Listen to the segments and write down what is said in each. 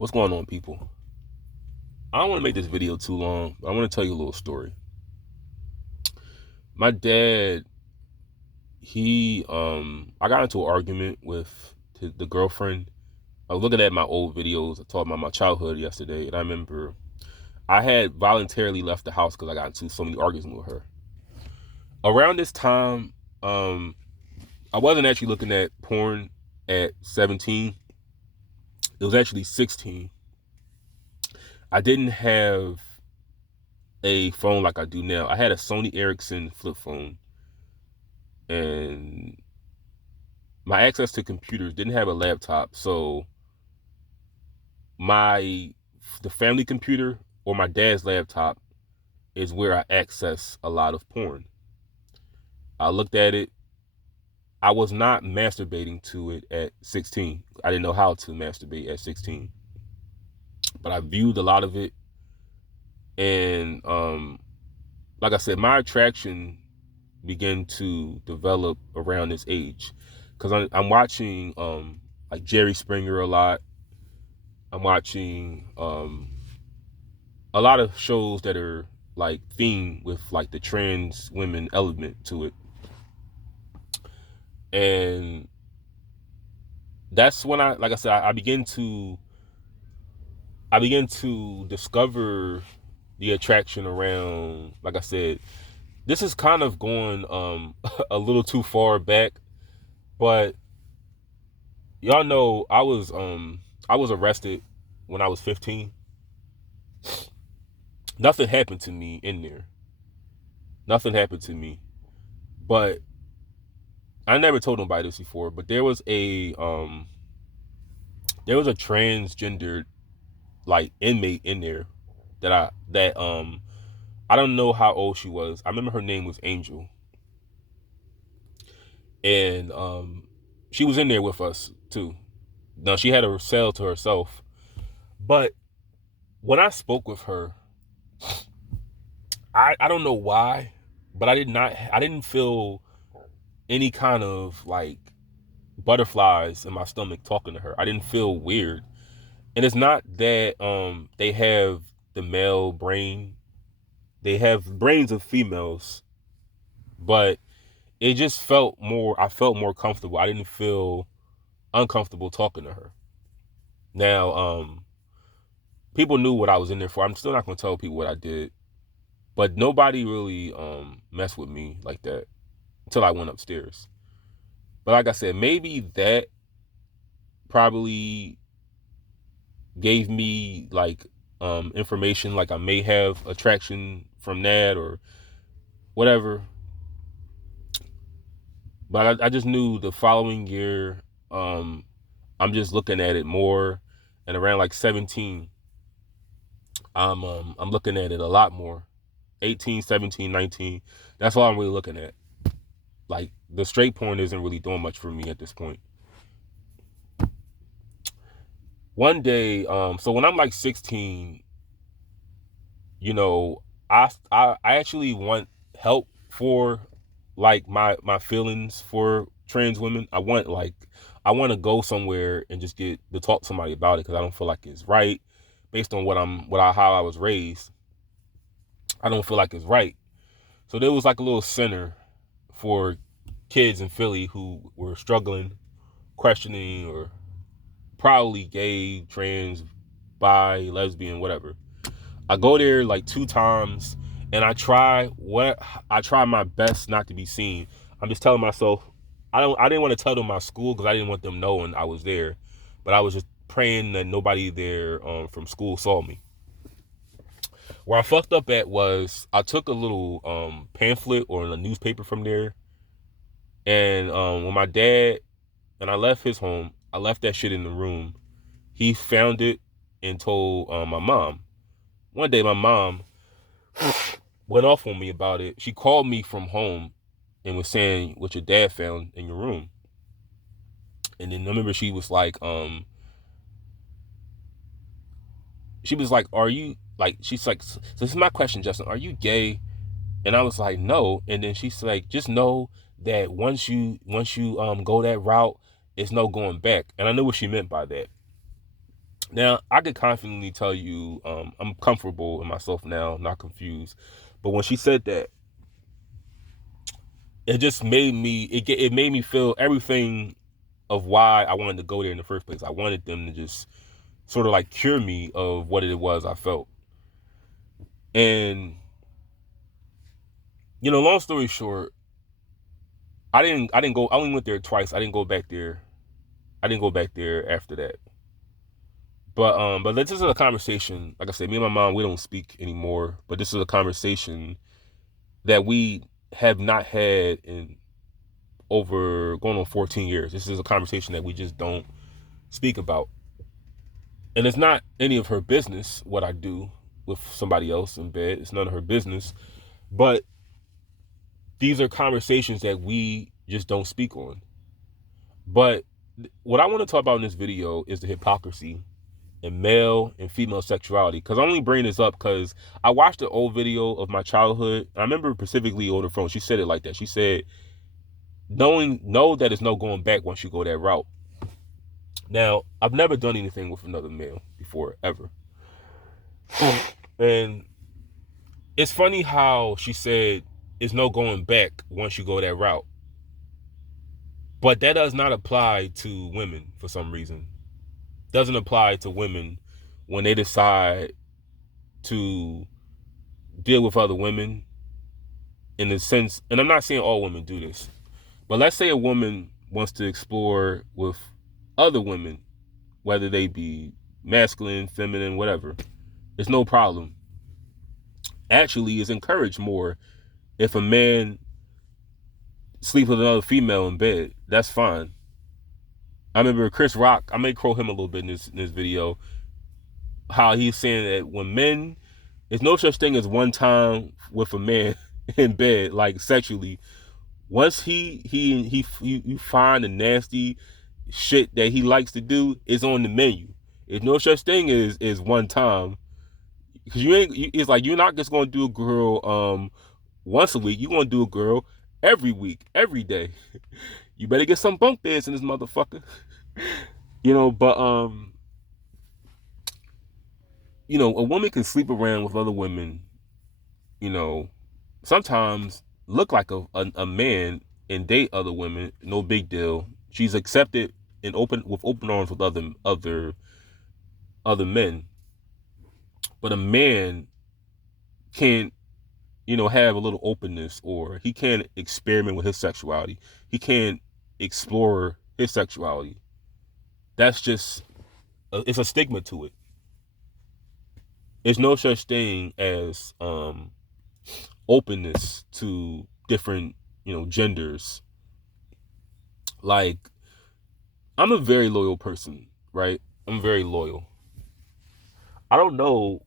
What's going on, people? I don't want to make this video too long, but I want to tell you a little story. My dad, I got into an argument with the girlfriend. I was looking at my old videos. I talked about my childhood yesterday, and I remember I had voluntarily left the house because I got into so many arguments with her. Around this time, I wasn't actually looking at porn at 17. It was actually 16. I didn't have a phone like I do now. I had a Sony Ericsson flip phone, and my access to computers didn't have a laptop. So the family computer or my dad's laptop is where I access a lot of porn. I looked at it. I was not masturbating to it at 16. I didn't know how to masturbate at 16, but I viewed a lot of it. And like I said, my attraction began to develop around this age, because I'm watching like Jerry Springer a lot. I'm watching a lot of shows that are like themed with like the trans women element to it, and that's when like I said, I begin to discover the attraction around. Like I said, this is kind of going a little too far back, but y'all know I was arrested when I was 15. Nothing happened to me in there. Nothing happened to me. But I never told nobody this before, but there was a transgendered like inmate in there that I don't know how old she was. I remember her name was Angel. And she was in there with us too. Now she had a cell to herself. But when I spoke with her, I don't know why, but I didn't feel any kind of like butterflies in my stomach talking to her. I didn't feel weird. And it's not that they have the male brain. They have brains of females, but it just I felt more comfortable. I didn't feel uncomfortable talking to her. Now, people knew what I was in there for. I'm still not gonna tell people what I did, but nobody really messed with me like that until I went upstairs. But like I said, maybe that probably gave me like information, like I may have attraction from that or whatever. But I just knew the following year, I'm just looking at it more, and around like 17, I'm looking at it a lot more. 18, 17, 19. That's all I'm really looking at. Like the straight porn isn't really doing much for me at this point. One day, so when I'm like 16, you know, I actually want help for like my feelings for trans women. I want to go somewhere and just get to talk to somebody about it, because I don't feel like it's right based on how I was raised. I don't feel like it's right. So there was like a little center for kids in Philly who were struggling, questioning, or probably gay, trans, bi, lesbian, whatever. I go there like 2 times, and I try my best not to be seen. I'm just telling myself I didn't want to tell them my school because I didn't want them knowing I was there, but I was just praying that nobody there from school saw me. Where I fucked up at was I took a little pamphlet or a newspaper from there, and when my dad and I left his home, I left that shit in the room. He found it and told my mom. One day my mom went off on me about it. She called me from home and was saying what your dad found in your room. And then I remember she was like, are you like, she's like, so this is my question, Justin, are you gay? And I was like, no. And then she's like, just know that once you go that route, it's no going back. And I knew what she meant by that. Now, I could confidently tell you I'm comfortable in myself now, not confused. But when she said that, it just made me, it made me feel everything of why I wanted to go there in the first place. I wanted them to just sort of like cure me of what it was I felt. And, long story short, I only went there twice. I didn't go back there after that. But this is a conversation. Like I said, me and my mom, we don't speak anymore. But this is a conversation that we have not had in over going on 14 years. This is a conversation that we just don't speak about. And it's not any of her business what I do with somebody else in bed. It's none of her business. But these are conversations that we just don't speak on. But what I want to talk about in this video is the hypocrisy in male and female sexuality. Because I only bring this up because I watched an old video of my childhood. I remember specifically on the phone, she said it like that. She said, know that there's no going back once you go that route. Now, I've never done anything with another male before, ever. And it's funny how she said, there's no going back once you go that route. But that does not apply to women for some reason. Doesn't apply to women when they decide to deal with other women in the sense, and I'm not saying all women do this, but let's say a woman wants to explore with other women, whether they be masculine, feminine, whatever. There's no problem. Actually, it's encouraged more if a man sleeps with another female in bed. That's fine. I remember Chris Rock, I may crow him a little bit in this video, how he's saying that when men, there's no such thing as one time with a man in bed, like sexually. Once you find the nasty shit that he likes to do, is on the menu. There's no such thing as one time, because it's like you're not just gonna do a girl once a week. You're gonna do a girl every week, every day. You better get some bunk beds in this motherfucker. But a woman can sleep around with other women, sometimes look like a man and date other women, no big deal. She's accepted and with open arms with other men. But a man can't, have a little openness, or he can't experiment with his sexuality. He can't explore his sexuality. That's just, it's a stigma to it. There's no such thing as openness to different, genders. Like, I'm a very loyal person, right? I'm very loyal. I don't know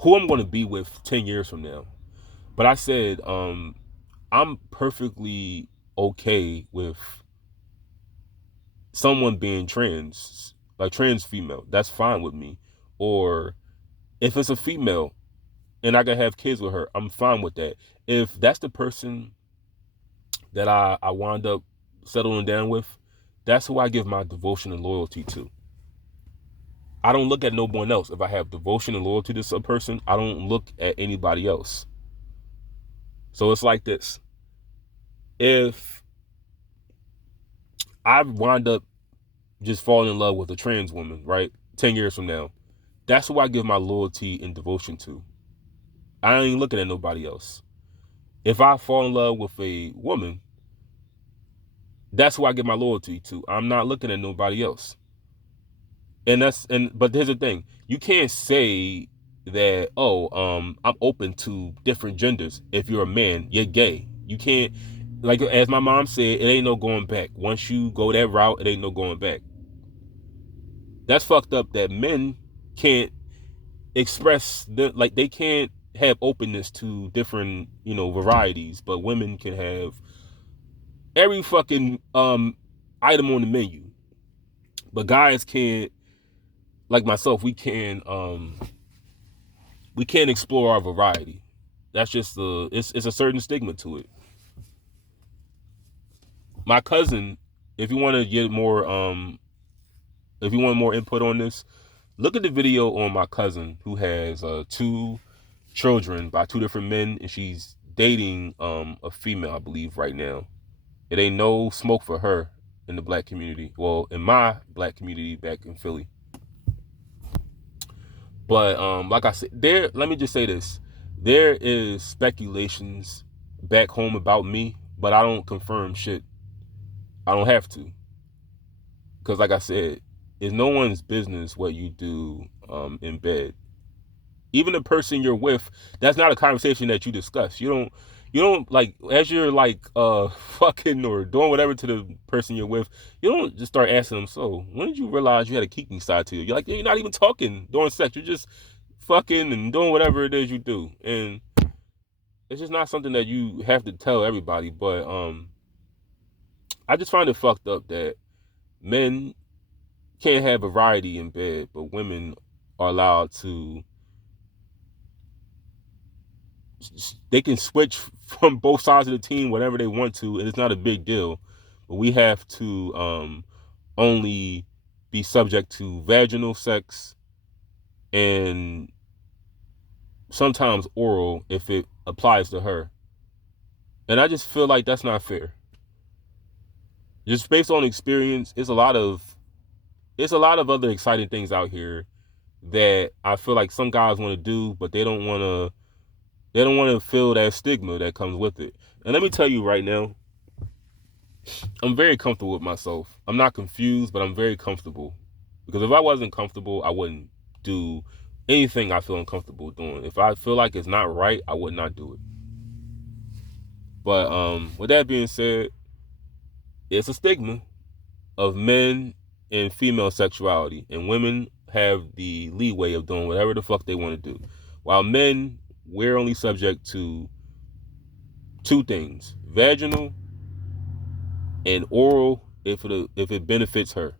who I'm going to be with 10 years from now, but I said I'm perfectly okay with someone being trans, like trans female. That's fine with me. Or if it's a female and I can have kids with her, I'm fine with that. If that's the person that I wind up settling down with, that's who I give my devotion and loyalty to. I don't look at no one else. If I have devotion and loyalty to some person, I don't look at anybody else. So it's like this. If I wind up just falling in love with a trans woman, right? 10 years from now, that's who I give my loyalty and devotion to. I ain't looking at nobody else. If I fall in love with a woman, that's who I give my loyalty to. I'm not looking at nobody else. But here's the thing. You can't say that, I'm open to different genders. If you're a man, you're gay. You can't, like as my mom said, it ain't no going back. Once you go that route, it ain't no going back. That's fucked up that men can't express they can't have openness to different, varieties, but women can have every fucking item on the menu. But guys can't, like myself, we can't explore our variety. That's just it's a certain stigma to it. My cousin, if you want to get more if you want more input on this, look at the video on my cousin who has 2 children by 2 different men, and she's dating a female, I believe, right now. It ain't no smoke for her in the black community. Well, in my black community back in Philly. But like I said, let me just say this. There is speculations back home about me, but I don't confirm shit. I don't have to. Because like I said, it's no one's business what you do in bed. Even the person you're with, that's not a conversation that you discuss. You don't like, as you're like fucking or doing whatever to the person you're with, you don't just start asking them, so when did you realize you had a kinky side to you? You're like, you're not even talking during sex. You're just fucking and doing whatever it is you do. And it's just not something that you have to tell everybody. But I just find it fucked up that men can't have variety in bed, but women are allowed to. They can switch from both sides of the team whenever they want to, and it's not a big deal. But we have to only be subject to vaginal sex and sometimes oral if it applies to her. And I just feel like that's not fair. Just based on experience, it's a lot of other exciting things out here that I feel like some guys want to do, but they don't want to feel that stigma that comes with it. And let me tell you right now, I'm very comfortable with myself. I'm not confused, but I'm very comfortable. Because if I wasn't comfortable, I wouldn't do anything I feel uncomfortable doing. If I feel like it's not right, I would not do it. But with that being said, it's a stigma of men and female sexuality, and women have the leeway of doing whatever the fuck they want to do. While men, we're only subject to 2 things: vaginal and oral if it benefits her.